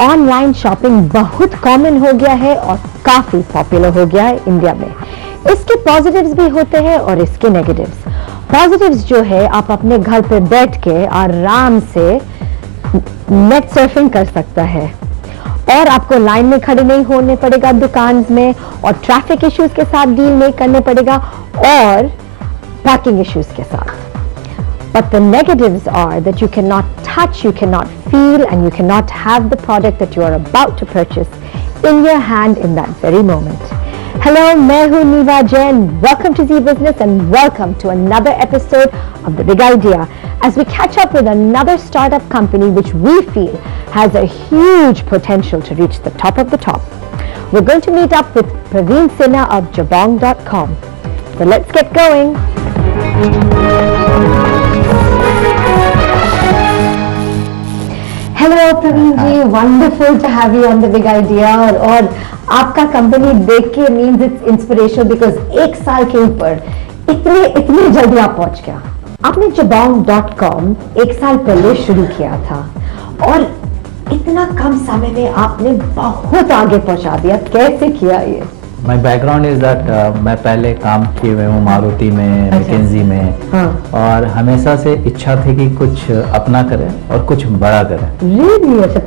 Online shopping बहुत common हो गया है और काफी पॉपुलर हो गया है इंडिया में। इसके पॉजिटिव्स भी होते हैं और इसके नेगेटिव्स। पॉजिटिव्स जो है, आप अपने घर पे बैठ के आराम से नेट सर्फिंग कर सकता है और आपको लाइन में खड़े नहीं होने पड़ेगा दुकान में, और ट्रैफिक इश्यूज के साथ डील नहीं करने पड़ेगा, और पैकिंग इश्यूज के साथ। But the negatives are that you cannot touch, you cannot feel, and you cannot have the product that you are about to purchase in your hand in that very moment. Hello, मैं हूँ नीवा Jain. Welcome to Zee Business and welcome to another episode of The Big Idea as we catch up with another startup company which we feel has a huge potential to reach the top of the top. We're going to meet up with Praveen Sinha of Jabong.com. So let's get going. हेलो Praveen ji, wonderful to have you on the big idea. और आपका company देख के means it's inspirational because एक साल के ऊपर इतने जल्दी आप पहुंच गया। आपने Jabong.com एक साल पहले शुरू किया था और इतना कम समय में आपने बहुत आगे पहुंचा दिया। कैसे किया ये? My background is that मैं पहले काम किए हुए हूँ मारुति में, मैकेंजी में। हाँ। और हमेशा से इच्छा थी कि कुछ अपना करें और कुछ बड़ा करें। Really? अच्छा,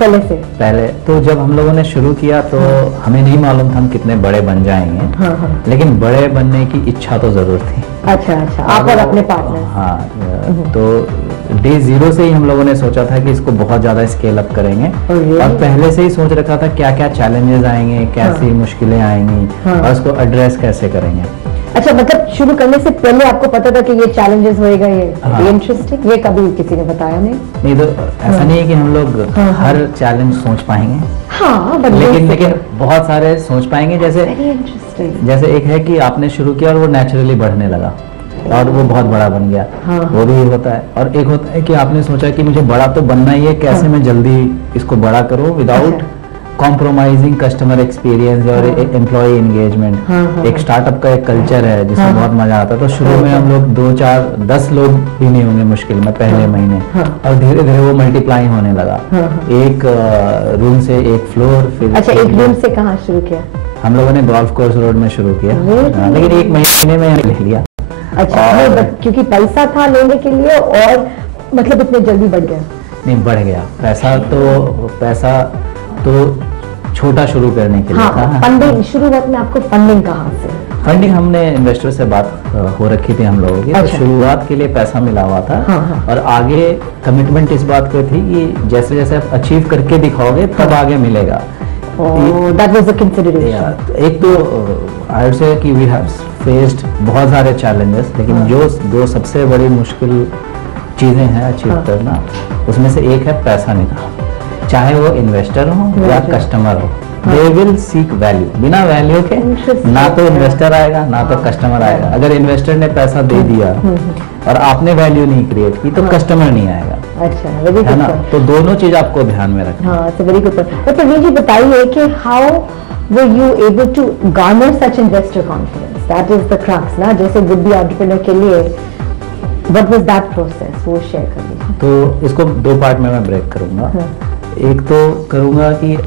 पहले तो जब हम लोगों ने शुरू किया तो हमें नहीं मालूम था हम कितने बड़े बन जाएंगे। हाँ। लेकिन बड़े बनने की इच्छा तो जरूर थी। अच्छा, आप और अपने पार्टनर? हाँ, तो डे जीरो से ही हम लोगों ने सोचा था कि इसको बहुत ज्यादा स्केल अप करेंगे। और पहले से ही सोच रखा था क्या क्या चैलेंजेस आएंगे, कैसी मुश्किलें आएंगी और उसको एड्रेस कैसे करेंगे। अच्छा, मतलब शुरू करने से पहले आपको पता था कि ये चैलेंजेस होएगा? ये इंटरेस्टिंग। ये कभी किसी ने बताया नहीं तो ऐसा नहीं है कि हम लोग हर चैलेंज सोच पाएंगे। हाँ, लेकिन बहुत सारे सोच पाएंगे। जैसे एक है कि आपने शुरू किया और वो नेचुरली बढ़ने लगा और वो बहुत बड़ा बन गया। हाँ। वो भी होता है। और एक होता है कि आपने सोचा कि मुझे बड़ा तो बनना ही है, कैसे मैं जल्दी इसको बड़ा करूं विदाउट कॉम्प्रोमाइजिंग कस्टमर एक्सपीरियंस और एम्प्लॉय एंगेजमेंट। एक स्टार्टअप का एक कल्चर है जिसमें बहुत मजा आता है। तो शुरू में हम लोग 2, 4, 10 लोग भी नहीं होंगे मुश्किल में पहले महीने। और धीरे धीरे वो मल्टीप्लाई होने लगा। एक रूम से एक फ्लोर। फिर अच्छा, एक रूम से कहाँ शुरू किया? हम लोगों ने गोल्फ कोर्स रोड में शुरू किया, लेकिन 1 महीने में ले लिया। अच्छा, क्योंकि पैसा था लेने के लिए और मतलब इतने जल्दी बढ़ गया? नहीं, बढ़ गया। पैसा तो छोटा शुरू करने के लिए था। फंडिंग शुरुआत में आपको फंडिंग कहाँ से? फंडिंग हमने इन्वेस्टर से बात हो रखी थी हम लोगों की। तो शुरुआत के लिए पैसा मिला हुआ था। और आगे कमिटमेंट इस बात पे थी कि जैसे जैसे आप अचीव करके दिखाओगे तब आगे मिलेगा। That was the consideration. एक तो आई वुड से कि वी हैव फेस्ड बहुत सारे चैलेंजेस, लेकिन जो 2 सबसे बड़ी मुश्किल चीजें हैं अचीव करना, उसमें से एक है पैसा निकालना। चाहे वो इन्वेस्टर हो या कस्टमर हो, दे विल सीक वैल्यू। बिना वैल्यू के ना तो इन्वेस्टर आएगा ना तो कस्टमर आएगा। अगर इन्वेस्टर ने पैसा दे दिया और आपने वैल्यू नहीं क्रिएट की तो कस्टमर नहीं आएगा। अच्छा, है ना? तो दोनों चीज आपको ध्यान में रखना। हाँ, तो वेरी गुड। तो प्रवीण जी बताइए कि how were you able to garner such investor confidence? That is the crux ना, जैसे वुड बी एंटरप्रेन्योर के लिए व्हाट वाज दैट प्रोसेस, वो शेयर कर दीजिए। तो इसको 2 पार्ट में मैं ब्रेक करूंगा। एक तो करूंगा कि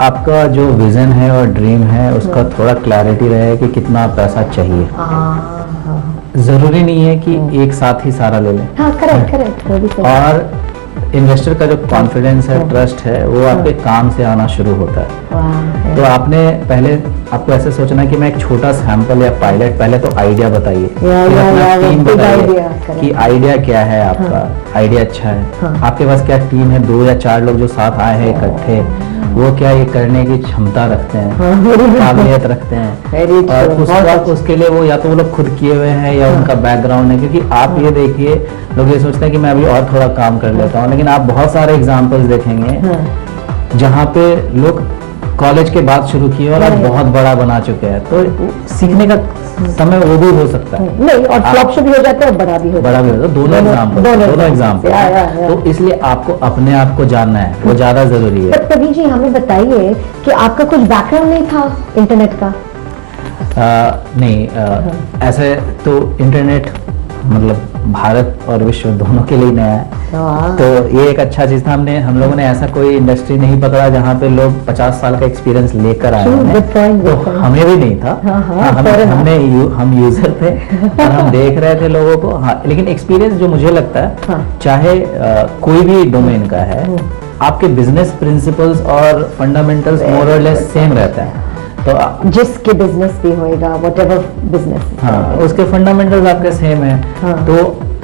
आपका जो विजन है और ड्रीम है उसका थोड़ा क्लैरिटी रहे कि कितना पैसा चाहिए। जरूरी नहीं है कि एक साथ ही सारा ले लें। हाँ, करेक्ट। और इन्वेस्टर का जो कॉन्फिडेंस है, ट्रस्ट है, वो आपके काम से आना शुरू होता है। तो आपने पहले आपको ऐसे सोचना है कि मैं एक छोटा सैंपल या पायलट, पहले तो आइडिया बताइए, फिर अपना टीम बताइए कि आइडिया क्या है आपका। आइडिया अच्छा है, आपके पास क्या टीम है, 2 या 4 लोग जो साथ आए हैं इकट्ठे, वो क्या ये करने की क्षमता रखते हैं, काबिलियत रखते हैं। और उसके लिए वो या तो वो लोग खुद किए हुए हैं या उनका बैकग्राउंड है। क्योंकि आप ये देखिए, लोग ये सोचते हैं कि मैं अभी और थोड़ा काम कर लेता हूँ, लेकिन आप बहुत सारे एग्जाम्पल्स देखेंगे जहाँ पे लोग कॉलेज के बाद शुरू किए और आज बहुत बड़ा बना चुके हैं। तो सीखने का समय वो भी हो सकता है। नहीं, और फ्लॉप भी हो जाता है और बड़ा भी हो जाता है। दोनों एग्जाम्पल। तो इसलिए आपको अपने आप को जानना है, वो ज्यादा जरूरी है। प्रवीण जी हमें बताइए कि आपका कुछ बैकग्राउंड नहीं था इंटरनेट का? नहीं, ऐसे तो इंटरनेट मतलब भारत और विश्व दोनों के लिए नया है। तो ये एक अच्छा चीज था। हम लोगों ने ऐसा कोई इंडस्ट्री नहीं पकड़ा जहाँ पे लोग 50 साल का एक्सपीरियंस लेकर आए हैं, तो हमें भी नहीं था। हम यूजर थे और हम देख रहे थे लोगों को। हाँ, लेकिन एक्सपीरियंस जो मुझे लगता है चाहे कोई भी डोमेन का है, आपके बिजनेस प्रिंसिपल्स और फंडामेंटल्स मोर और लेस सेम रहता है। तो जिसके बिजनेस भी होएगा, व्हाटएवर बिजनेस, हाँ, उसके फंडामेंटल्स आपके सेम है। तो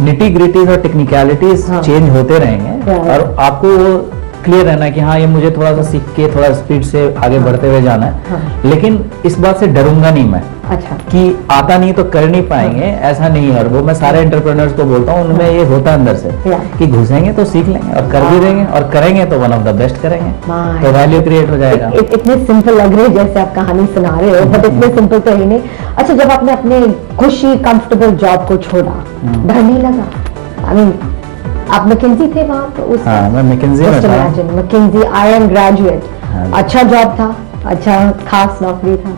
निटी ग्रिटीज और टेक्निकलिटीज चेंज होते रहेंगे और आपको वो क्लियर रहना है कि हाँ, ये मुझे थोड़ा सा सीख के थोड़ा स्पीड से आगे बढ़ते हुए जाना है। लेकिन इस बात से डरूंगा नहीं मैं कि आता नहीं तो कर नहीं पाएंगे, ऐसा नहीं है। और वो मैं सारे एंटरप्रेन्योर्स को बोलता हूँ, उनमें ये होता है अंदर से कि घुसेंगे तो सीख लेंगे और कर भी देंगे, और करेंगे तो वन ऑफ द बेस्ट करेंगे, तो वैल्यू क्रिएट हो जाएगा। इतने सिंपल लग रहे हैं जैसे आप कहानी सुना रहे हो, बट इतने सिंपल तो ही नहीं। अच्छा, जब आपने अपने खुशी कंफर्टेबल जॉब को छोड़ा, डर नहीं लगा? आई मीन, आप मैकेंजी थे वहाँ पर? हाँ, मैं मैकेंजी में था। मैकेंजी IIM ग्रेजुएट, अच्छा जॉब था, अच्छा खास नौकरी था।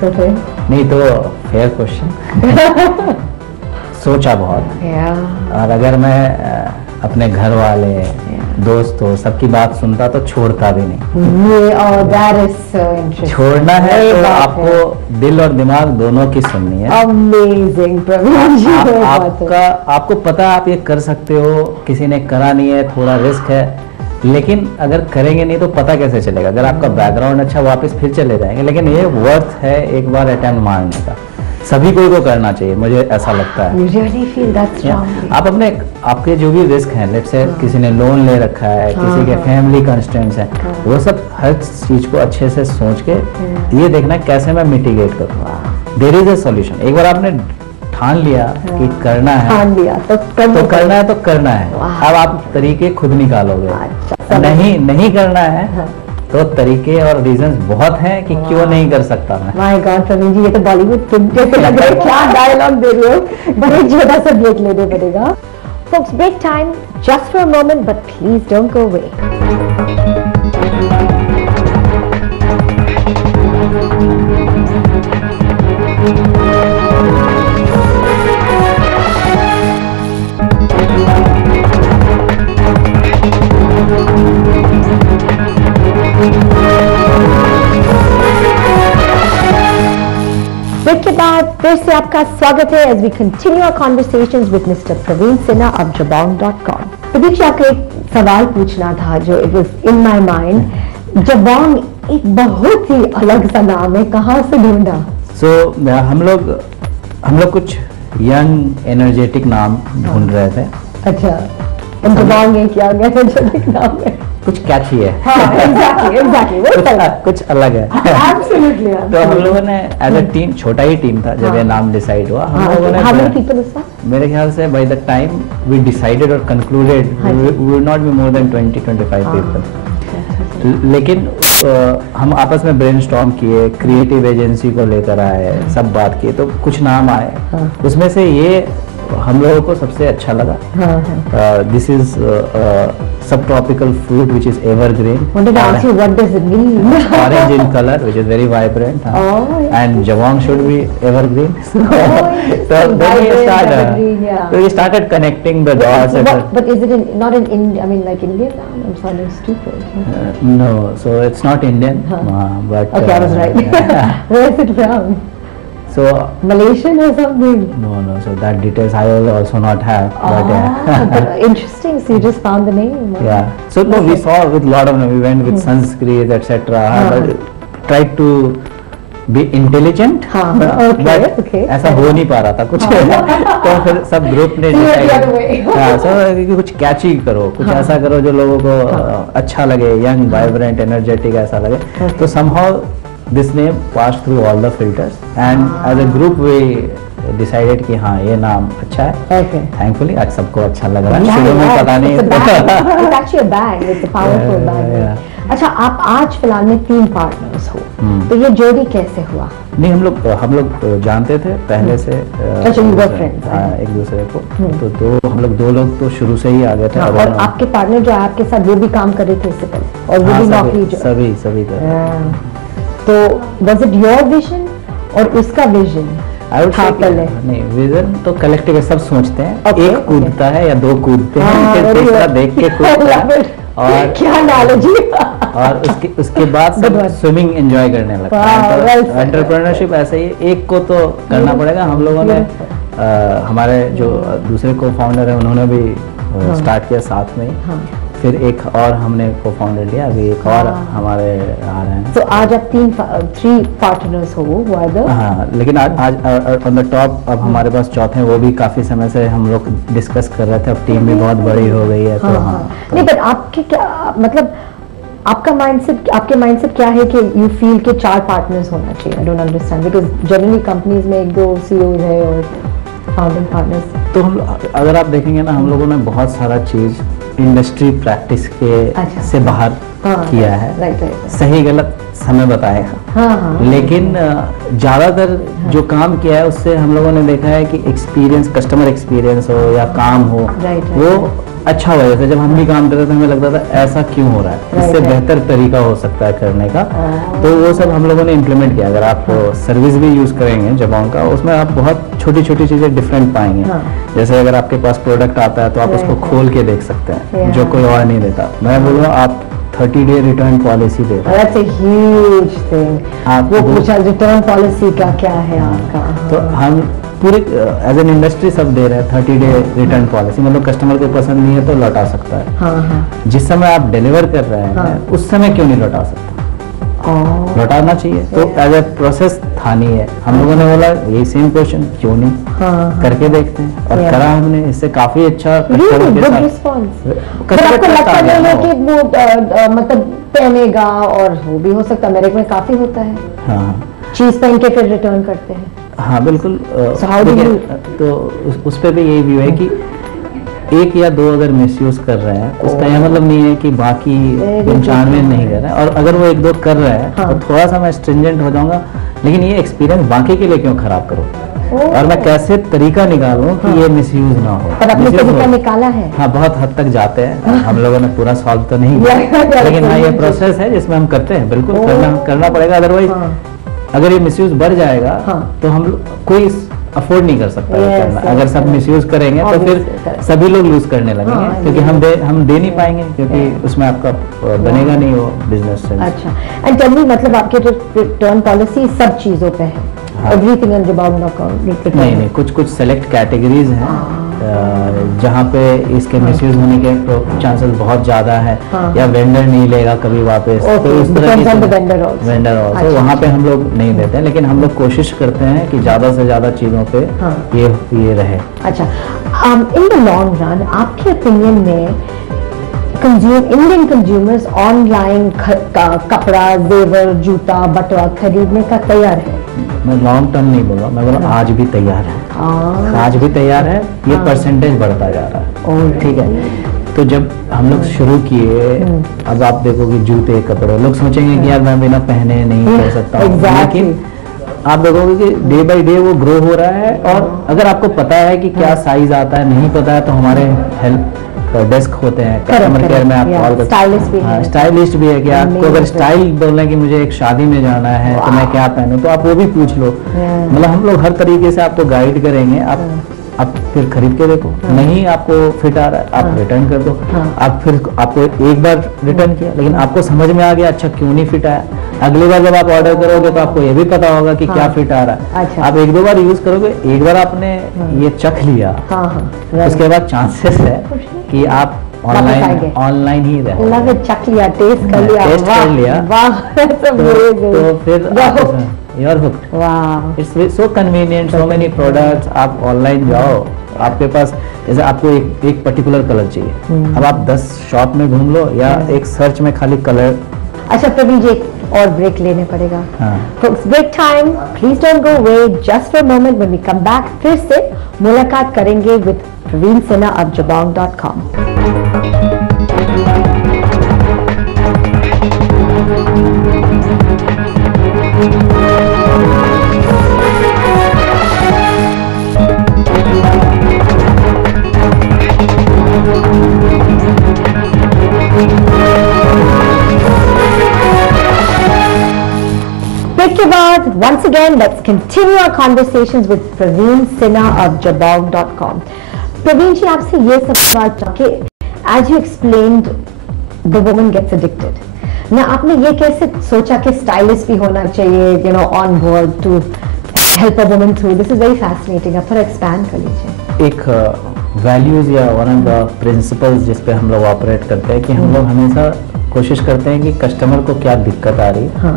तो फिर नहीं, तो फेयर क्वेश्चन सोचा बहुत। और अगर मैं अपने घर वाले दोस्तों सबकी बात सुनता तो छोड़ता भी नहीं। ये छोड़ना है तो आपको दिल और दिमाग दोनों की सुननी है। अमेजिंग प्रवीण जी, आपको पता है आप ये कर सकते हो, किसी ने करा नहीं है, थोड़ा रिस्क है, लेकिन अगर करेंगे नहीं तो पता कैसे चलेगा? अगर आपका बैकग्राउंड अच्छा, वापस फिर चले जाएंगे। लेकिन ये वर्थ है एक बार अटेम्प्ट मारने का, सभी को करना चाहिए, मुझे ऐसा लगता है। really feel that strongly. आप आपके जो भी रिस्क हैं, लेट्स से किसी ने लोन ले रखा है, किसी के फैमिली कंस्ट्रेंट्स हैं, वो सब हर चीज को अच्छे से सोच के ये देखना कैसे मैं मिटिगेट करूँ। There is a solution. एक बार आपने ठान लिया कि करना है, तो करना है तो करना है। अब आप तरीके खुद निकालोगे। नहीं करना है तो तरीके और रीजंस बहुत हैं कि क्यों नहीं कर सकता मैं। माय गॉड प्रवीण जी, ये तो बॉलीवुड फिल्म जैसे लग रहा है। क्या डायलॉग दे रहे हो? बड़े छोटा सा ब्रेक लेने पड़ेगा। Folks, break time just for a moment, but please don't go away. Break के बाद फिर से आपका स्वागत है as we continue our conversations with Mr. Praveen Sinha of Jabong.com. Pradiksha, आपको एक सवाल पूछना था जो it was in my mind. Jabong एक बहुत ही अलग सा नाम है, कहाँ से ढूंढा? हम लोग कुछ यंग एनर्जेटिक नाम ढूंढ रहे थे। अच्छा, जबोंग एक यंग एनर्जेटिक नाम है, कुछ कैची है। exactly, कुछ अलग है। Absolutely. तो हम लोगों ने एज अ टीम, छोटा ही टीम था जब ये नाम डिसाइड हुआ, हम लोगों ने how many people was that? मेरे ख्याल से by the time we decided और concluded we would not be more than 20-25 people. लेकिन हम आपस में ब्रेनस्टॉर्म किए, क्रिएटिव एजेंसी को लेकर आए, सब बात किए, तो कुछ नाम आए। उसमें से ये हम लोगों को सबसे अच्छा लगा। This is subtropical fruit which is evergreen. Wanted to ask you, what does it mean? Orange in color, which is very vibrant. And Jabong should be evergreen. So we started connecting the dots. But is it not in India? I mean, like Indian? I'm sounding stupid. No, so it's not Indian. But okay, I was right. Where is it from? So Malaysian or something? No. So that details I will also not have. But interesting. So you just found the name. Yeah. So no, we saw with lot of we went with Sanskrit, etc. Tried to be intelligent. Okay. ऐसा हो नहीं पा रहा था कुछ। तो फिर सब ग्रुप ने so कुछ कैची करो, कुछ ऐसा करो जो लोगों को अच्छा लगे, यंग, वाइब्रेंट, एनर्जेटिक ऐसा लगे। तो somehow this name passed through all the filters and as a group we decided कि हाँ ये नाम अच्छा है। Thankfully आज सबको अच्छा लग रहा है। शुरू में पता नहीं। It's actually a band. It's a powerful band. अच्छा, आप आज फिलहाल में 3 पार्टनर्स हो, तो ये जोड़ी कैसे हुआ? नहीं, हम लोग जानते थे पहले से। एक दूसरे को। तो हम लोग 2 लोग तो शुरू से ही आ गए थे। और आपके पार्टनर जो आपके साथ वो भी काम कर रहे थे इससे पहले, और वो भी नौकरी जो सभी कर। तो was it your vision और उसका विजन आई वुड से नहीं, विजन तो कलेक्टिव सब सोचते हैं, एक कूदता है या दो कूदते हैं, फिर तीसरा देख के कूदता है, और क्या एनालॉजी, और उसके बाद सब स्विमिंग एंजॉय करने लगता है। तो एंटरप्रेन्योरशिप ऐसे ही, एक को तो करना पड़ेगा। हम लोगों ने हमारे जो दूसरे को फाउंडर है उन्होंने भी स्टार्ट किया साथ में, फिर एक और हमने को फाउंडर लिया, अभी एक और हमारे आ रहे हैं। तो आज आप 3 पार्टनर्स हो वो हाँ, लेकिन आज ऑन द टॉप अब हमारे पास चौथे हैं, वो भी काफी समय से हम लोग डिस्कस कर रहे थे, अब टीम भी बहुत बड़ी हो गई है। तो नहीं, बट आपके क्या मतलब आपका माइंडसेट, आपके माइंडसेट क्या है कि यू फील के 4 पार्टनर्स होना चाहिए? I don't understand, because generally companies में 1-2 सीईओ है और फाउंडिंग पार्टनर्स। तो हम अगर आप देखेंगे ना, हम लोगों ने बहुत सारा चीज इंडस्ट्री प्रैक्टिस के से बाहर किया है, सही गलत समय बताएगा, लेकिन ज्यादातर जो काम किया है उससे हम लोगों ने देखा है कि एक्सपीरियंस, कस्टमर एक्सपीरियंस हो या काम हो, वो अच्छा हो। जैसे जब हम भी काम करते थे हमें लगता था ऐसा क्यों हो रहा है, इससे बेहतर तरीका हो सकता है करने का, तो वो सब हम लोगों ने इम्प्लीमेंट किया। अगर आप सर्विस भी यूज करेंगे जबोंग का, उसमें आप बहुत छोटी छोटी चीजें डिफरेंट पाएंगे। जैसे अगर आपके पास प्रोडक्ट आता है तो आप उसको खोल के देख सकते हैं, जो कोई और नहीं देता। मैं बोलूँगा आप 30 डे रिटर्न पॉलिसी देते हैं। That's a huge thing. आप वो पूछा रिटर्न पॉलिसी का क्या है आपका? तो हम पूरे एज एन इंडस्ट्री सब दे रहे हैं 30 डे रिटर्न पॉलिसी, मतलब कस्टमर को पसंद नहीं है तो लौटा सकता है। जिस समय आप डिलीवर कर रहे हैं उस समय क्यों नहीं लौटा सकता? लौटाना चाहिए। तो एज ए प्रोसेस था नहीं है, हम लोगों ने बोला ये सेम क्वेश्चन क्यों नहीं करके देखते हैं, और करा हमने, इससे काफी अच्छा आपको लगता नहीं है कि वो मतलब पहनेगा, और वो भी हो सकता है, अमेरिका में काफी होता है चीज पहन के फिर रिटर्न करते हैं। हाँ बिल्कुल। तो उस पे भी यही व्यू है कि 1 या 2 अगर मिसयूज कर रहे हैं तो उसका यह मतलब नहीं है कि बाकी 95 नहीं कर रहे हैं, और अगर वो 1-2 कर रहे हैं तो थोड़ा सा मैं स्ट्रिंजेंट हो जाऊंगा, लेकिन ये एक्सपीरियंस बाकी के लिए क्यों खराब करूं, और मैं कैसे तरीका निकालूं कि ये मिसयूज ना हो। पर आपने तरीका निकाला है? हाँ, बहुत हद तक जाते हैं, हम लोगों ने पूरा सॉल्व तो नहीं किया, लेकिन हाँ ये प्रोसेस है जिसमें हम करते हैं, बिल्कुल करना पड़ेगा, अदरवाइज अगर ये मिसयूज बढ़ जाएगा तो हम कोई अफोर्ड नहीं कर सकता करना। अगर सब मिसयूज करेंगे तो फिर सभी लोग यूज करने लगेंगे, क्योंकि हम दे नहीं पाएंगे, क्योंकि उसमें आपका बनेगा नहीं वो बिजनेस से। अच्छा, एंड टेल मी, मतलब आपके जो रिटर्न पॉलिसी सब चीजों पे है? Everything on Jabong? नहीं, कुछ सेलेक्ट कैटेगरीज हैं जहाँ पे इसके मिसयूज होने के चांसेस बहुत ज्यादा है, या वेंडर नहीं लेगा कभी वापस, तो उस तरह की वेंडर ऑल्सो वहाँ पे हम लोग नहीं देते हैं, लेकिन हम लोग कोशिश करते हैं कि ज्यादा से ज्यादा चीजों पे ये रहे। अच्छा, इन द लॉन्ग रन आपके ओपिनियन में इंडियन कंज्यूमर्स ऑनलाइन कपड़ा, जेवर, जूता, बटवा खरीदने का तैयार है? मैं लॉन्ग टर्म नहीं बोल रहा, मैं बोल रहा आज भी तैयार है। आज भी तैयार है, ये परसेंटेज बढ़ता जा रहा है, ठीक है। तो जब हम लोग शुरू किए, अब आप देखोगे जूते, कपड़े, लोग सोचेंगे कि यार मैं बिना पहने नहीं कर सकता, लेकिन आप देखोगे कि डे बाय डे वो ग्रो हो रहा है। और अगर आपको पता है कि क्या साइज आता है, नहीं पता है, तो हमारे हेल्प डेस्क होते हैं, कस्टमर केयर में आप कॉल करते हैं। स्टाइलिस्ट भी है कि आपको अगर स्टाइल बोलना है कि मुझे एक शादी में जाना है तो मैं क्या पहनूं, तो आप वो भी पूछ लो। मतलब हम लोग हर तरीके से आपको गाइड करेंगे। आप फिर खरीद के देखो, नहीं आपको फिट आ रहा है आप रिटर्न कर दो। आप फिर आपको एक बार रिटर्न किया, लेकिन आपको समझ में आ गया अच्छा क्यों नहीं फिट आया, अगली बार जब आप ऑर्डर करोगे तो आपको ये भी पता होगा कि क्या फिट आ रहा है। आप 1-2 बार यूज करोगे, एक बार आपने ये चख लिया, उसके बाद चांसेस है कि आप ऑनलाइन ही रहे। चख लिया, टेस्ट कर लिया, तो फिर you're hooked. Wow. It's so convenient, so many products. आप ऑनलाइन जाओ, आपके पास जैसे आपको एक पर्टिकुलर कलर चाहिए, अब आप 10 शॉप में घूम लो या एक सर्च में खाली कलर। अच्छा प्रवीण जी, और ब्रेक लेने पड़ेगा। Break time, please don't go away, just for a moment. When we come back फिर से मुलाकात करेंगे with Praveen Sinha of jabong.com। के बाद once again again, let's continue our conversations with Praveen Sinha of Jabong.com. Praveen जी, आपसे ये सब सवाल कि as you explained, the woman gets addicted. ना आपने ये कैसे सोचा कि स्टाइलिस्ट भी होना चाहिए, you know, on board to help a woman through? This is very fascinating. आप थोड़ा expand कर लीजिए. एक वैल्यूज या वन ऑफ द प्रिंसिपल्स जिस पे हम लोग ऑपरेट करते हैं कि हम लोग हमेशा कोशिश करते हैं कि कस्टमर को क्या दिक्कत आ रही है,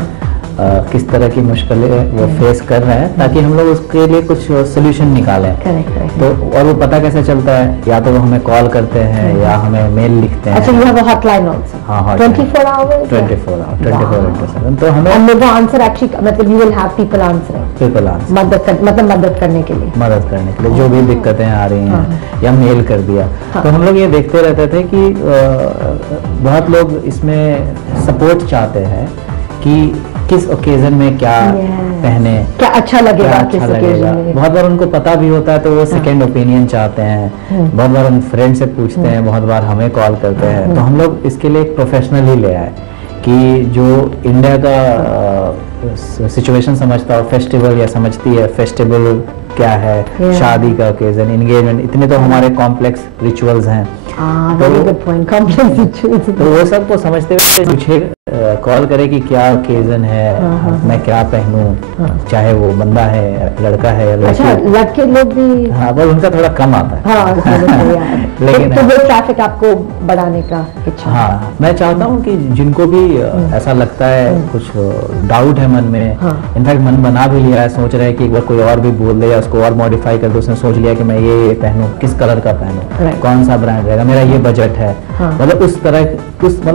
किस तरह की मुश्किलें वो फेस कर रहे हैं, ताकि हम लोग उसके लिए कुछ सोल्यूशन निकालें। तो और वो पता कैसे चलता है, या तो वो हमें कॉल करते हैं या हमें मेल लिखते हैं। अच्छा, you have a hotline also? हाँ, 24 hours? 24 hours, 24/7। तो हमें and the answer actually, मतलब you will have people answering? People answer। मदद करने के लिए? मदद करने के लिए जो भी दिक्कतें आ रही हैं या मेल कर दिया। तो हम लोग ये देखते रहते थे कि बहुत लोग इसमें सपोर्ट चाहते हैं कि किस ओकेजन में क्या पहने, क्या अच्छा लगेगा, किस ओकेजन में। बहुत बार उनको पता भी होता है तो वो सेकंड ओपिनियन चाहते हैं। बहुत बार हम फ्रेंड से पूछते हैं, बहुत बार हमें कॉल करते हैं। तो हम लोग इसके लिए एक प्रोफेशनल ही ले आए कि जो इंडिया का सिचुएशन समझता हो, फेस्टिवल या समझती है फेस्टिवल क्या है, शादी का ओकेजन, एंगेजमेंट, इतने तो हमारे कॉम्प्लेक्स रिचुअल्स हैं। तो वो सब को समझते हुए मुझे कॉल करे कि क्या ओकेजन है, मैं क्या पहनूं, चाहे वो बंदा है, लड़का है या लड़की। अच्छा, लड़के लोग भी? हाँ, बस उनका थोड़ा कम आता है। लेकिन तो वो ट्रैफिक आपको बढ़ाने का इच्छा? हाँ, मैं चाहता हूँ कि जिनको भी ऐसा लगता है, कुछ डाउट है मन में, इनफैक्ट मन बना भी लिया है, सोच रहे हैं कि एक बार कोई और भी बोल दे या उसको और मॉडिफाई कर दे, उसने सोच लिया कि मैं ये पहनूं, किस कलर का पहनूं, कौन सा ब्रांड रहेगा, मेरा ये बजट है, मतलब उस तरह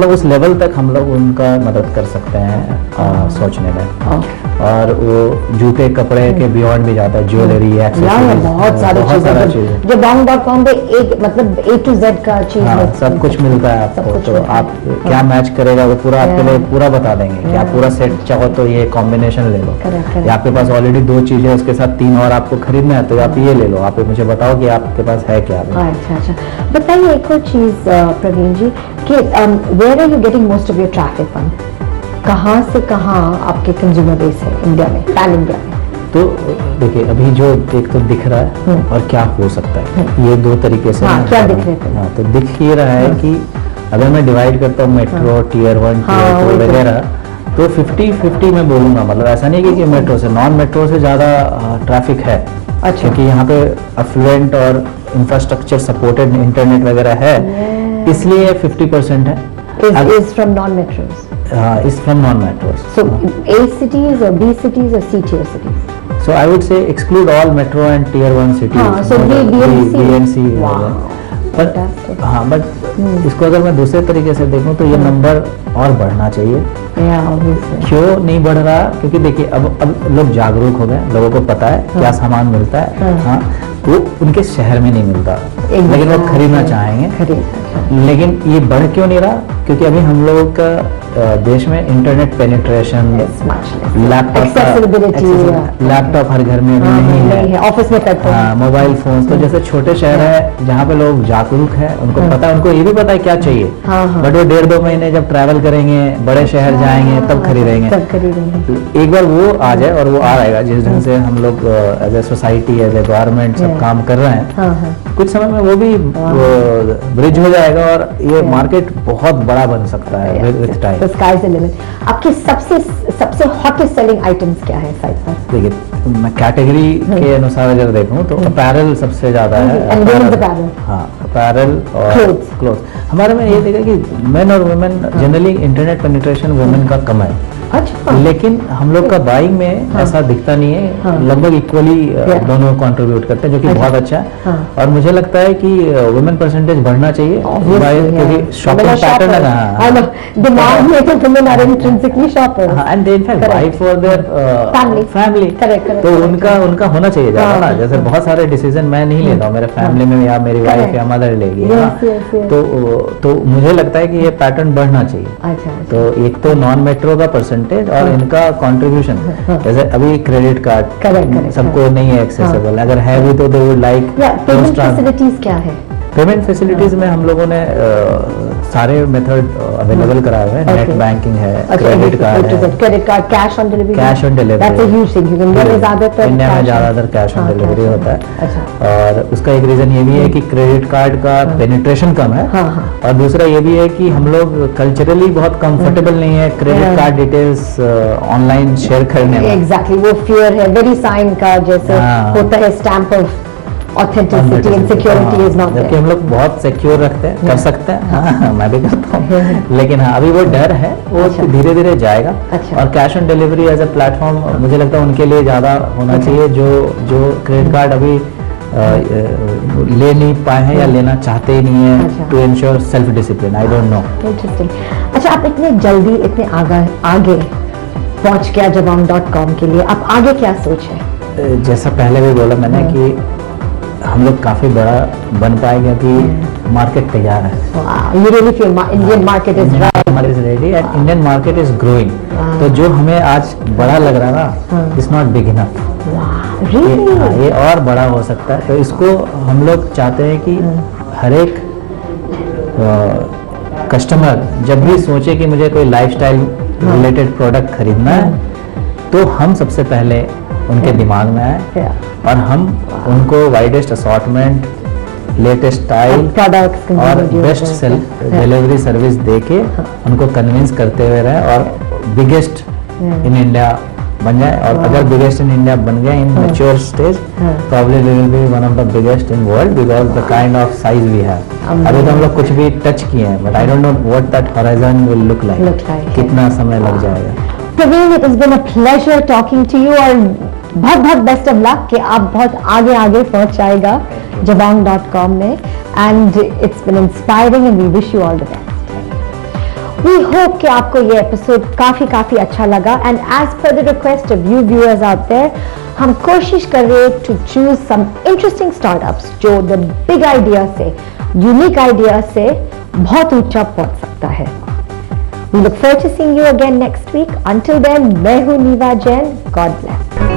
उस लेवल तक हम लोग उनका मदद कर सकते हैं सोचने में। और वो जूते कपड़े के बियॉन्ड भी जाता है, ज्वेलरी, एक्सेसरीज, बहुत सारी चीजें। जो Jabong.com पे एक मतलब A to Z का चीज सब कुछ मिलता है आपको। तो आप क्या मैच करेगा वो पूरा आपके लिए पूरा बता देंगे कि आप पूरा सेट चाहो तो ये कॉम्बिनेशन ले लो, या आपके पास ऑलरेडी 2 चीजें उसके साथ 3 और आपको खरीदना है तो आप ये ले लो। आप मुझे बताओ कि आपके पास है क्या। अच्छा, बताइए एक और चीज प्रवीण जी कि where are you getting most of your traffic from? कहाँ से कहाँ आपके कंज्यूमर बेस है इंडिया में, पैन इंडिया में? तो देखिए, अभी जो एक तो दिख रहा है और क्या हो सकता है, ये 2 तरीके से। क्या दिख रहे थे? तो दिख ये रहा है कि अगर मैं डिवाइड करता हूँ मेट्रो, टियर 1, टियर 2 वगैरह, तो 50-50 में बोलूंगा। मतलब ऐसा नहीं कि मेट्रो से, नॉन मेट्रो से ज्यादा ट्रैफिक है। अच्छा। क्योंकि यहाँ पे अफ्लुएंट और इंफ्रास्ट्रक्चर सपोर्टेड इंटरनेट वगैरह है, इसलिए 50% है। Is from non-metros? Is from non-metros. So A cities or B cities or C tier cities? So I would say exclude all metro and tier 1 cities. So BNC. Wow. But इसको अगर मैं दूसरे तरीके से देखूं तो ये नंबर और बढ़ना चाहिए। क्यों नहीं बढ़ रहा? क्योंकि देखिए अब लोग जागरूक हो गए, लोगों को पता है क्या सामान मिलता है। हाँ, वो उनके शहर में नहीं मिलता, लेकिन वो खरीदना चाहेंगे। लेकिन ये बढ़ क्यों नहीं रहा? क्योंकि अभी हम लोगों का देश में इंटरनेट पेनिट्रेशन, लैपटॉप हर घर में नहीं है, ऑफिस में करते हैं, मोबाइल फोन। तो जैसे छोटे शहर है जहाँ पे लोग जागरूक है, उनको पता है, उनको ये भी पता है क्या चाहिए, बट वो 1.5-2 महीने जब ट्रैवल करेंगे, बड़े शहर जाएंगे, तब खरीदेंगे। एक बार वो आ जाए, और वो आ जाएगा जिस ढंग से हम लोग as a society, as a government सब काम कर रहे हैं, कुछ समय में वो भी ब्रिज हो जाएगा और ये मार्केट बहुत बड़ा बन सकता है with time. The sky's the limit. आपके सबसे हॉटेस्ट सेलिंग आइटम्स क्या है साइट पर? देखिए, मैं कैटेगरी के अनुसार अगर देखूं तो अपैरल सबसे ज्यादा है। हाँ, अपैरल और क्लोथ। हमारे में ये देखा कि मेन और women generally internet penetration women का कम है। अच्छा। लेकिन हम लोग का बाइंग में ऐसा दिखता नहीं है, लगभग इक्वली दोनों कंट्रीब्यूट करते हैं, जो कि बहुत अच्छा है। और मुझे लगता है कि वुमेन परसेंटेज बढ़ना चाहिए, क्योंकि shopping pattern and they in fact buy for their family. तो उनका होना चाहिए ज्यादा ना। जैसे बहुत सारे डिसीजन मैं नहीं लेता हूँ, मेरे फैमिली में या मेरी वाइफ या मदर लेगी। तो मुझे लगता है कि ये पैटर्न बढ़ना चाहिए। तो एक तो नॉन मेट्रो का परसेंटेज और इनका कंट्रीब्यूशन, जैसे अभी क्रेडिट कार्ड सबको नहीं है एक्सेसिबल, अगर है भी तो दे वुड लाइक। फैसिलिटीज क्या है? पेमेंट फैसिलिटीज में हम लोगों ने सारे मेथड अवेलेबल कराए हुए हैं। नेट बैंकिंग है, क्रेडिट कार्ड है, credit card, cash on delivery, cash on delivery, that's a huge thing क्योंकि इंडिया में ज्यादातर कैश ऑन डिलीवरी होता है। और उसका एक रीजन ये भी है कि क्रेडिट कार्ड का पेनिट्रेशन कम है, और दूसरा ये भी है कि हम लोग कल्चरली बहुत कंफर्टेबल नहीं है credit card details online share करने में। एग्जैक्टली, वो फियर है, वेरी साइन का जैसे होता है stamp of authenticity and security is not there. जबकि हम लोग बहुत सिक्योर रखते हैं, कर सकते हैं, हाँ, मैं भी करता हूँ, लेकिन हाँ अभी वो डर है, वो धीरे धीरे जाएगा। और cash on delivery as a platform मुझे लगता है उनके लिए ज़्यादा होना चाहिए जो क्रेडिट कार्ड अभी ले नहीं पाए हैं या लेना चाहते ही नहीं है, to ensure self discipline. I don't know. Interesting. अच्छा, आप इतने जल्दी इतने आगे पहुंच गया jabong.com के लिए, आप आगे क्या सोच है? जैसा पहले भी बोला मैंने कि हम लोग काफी बड़ा बन पाएंगे, कि मार्केट तैयार है। You really feel Indian market is ready and Indian market is growing. तो जो हमें आज बड़ा लग रहा ना, it's not big enough. ये और बड़ा हो सकता है। तो इसको हम लोग चाहते हैं कि हर एक कस्टमर जब भी सोचे कि मुझे कोई लाइफस्टाइल रिलेटेड प्रोडक्ट खरीदना है, तो हम सबसे पहले उनके दिमाग में आए और हम उनको widest assortment, latest style products और बेस्ट सेल्फ डिलीवरी सर्विस देके उनको कन्विंस करते हुए रहे और बिगेस्ट इन इंडिया बन जाए। और अगर बिगेस्ट इन इंडिया बन गए in mature stage, probably we will be one of the biggest in world because the kind of size we have. अभी तो हम लोग कुछ भी टच किए हैं, but I don't know what that horizon will look like, कितना समय लग जाएगा। Praveen, it has been a pleasure talking to you और बहुत बहुत बेस्ट ऑफ लक कि आप बहुत आगे पहुंच जाएगा jabong.com में, and it's been inspiring and we wish you all the best. We hope कि आपको ये एपिसोड काफी अच्छा लगा, and as per the request of you viewers out there, हम कोशिश कर रहे हैं to choose some interesting startups जो द बिग आइडिया से, यूनिक आइडिया से बहुत ऊंचा पहुंच सकता है। We look forward to seeing you again next week. Until then, मैं हूं नीवा जैन. God bless.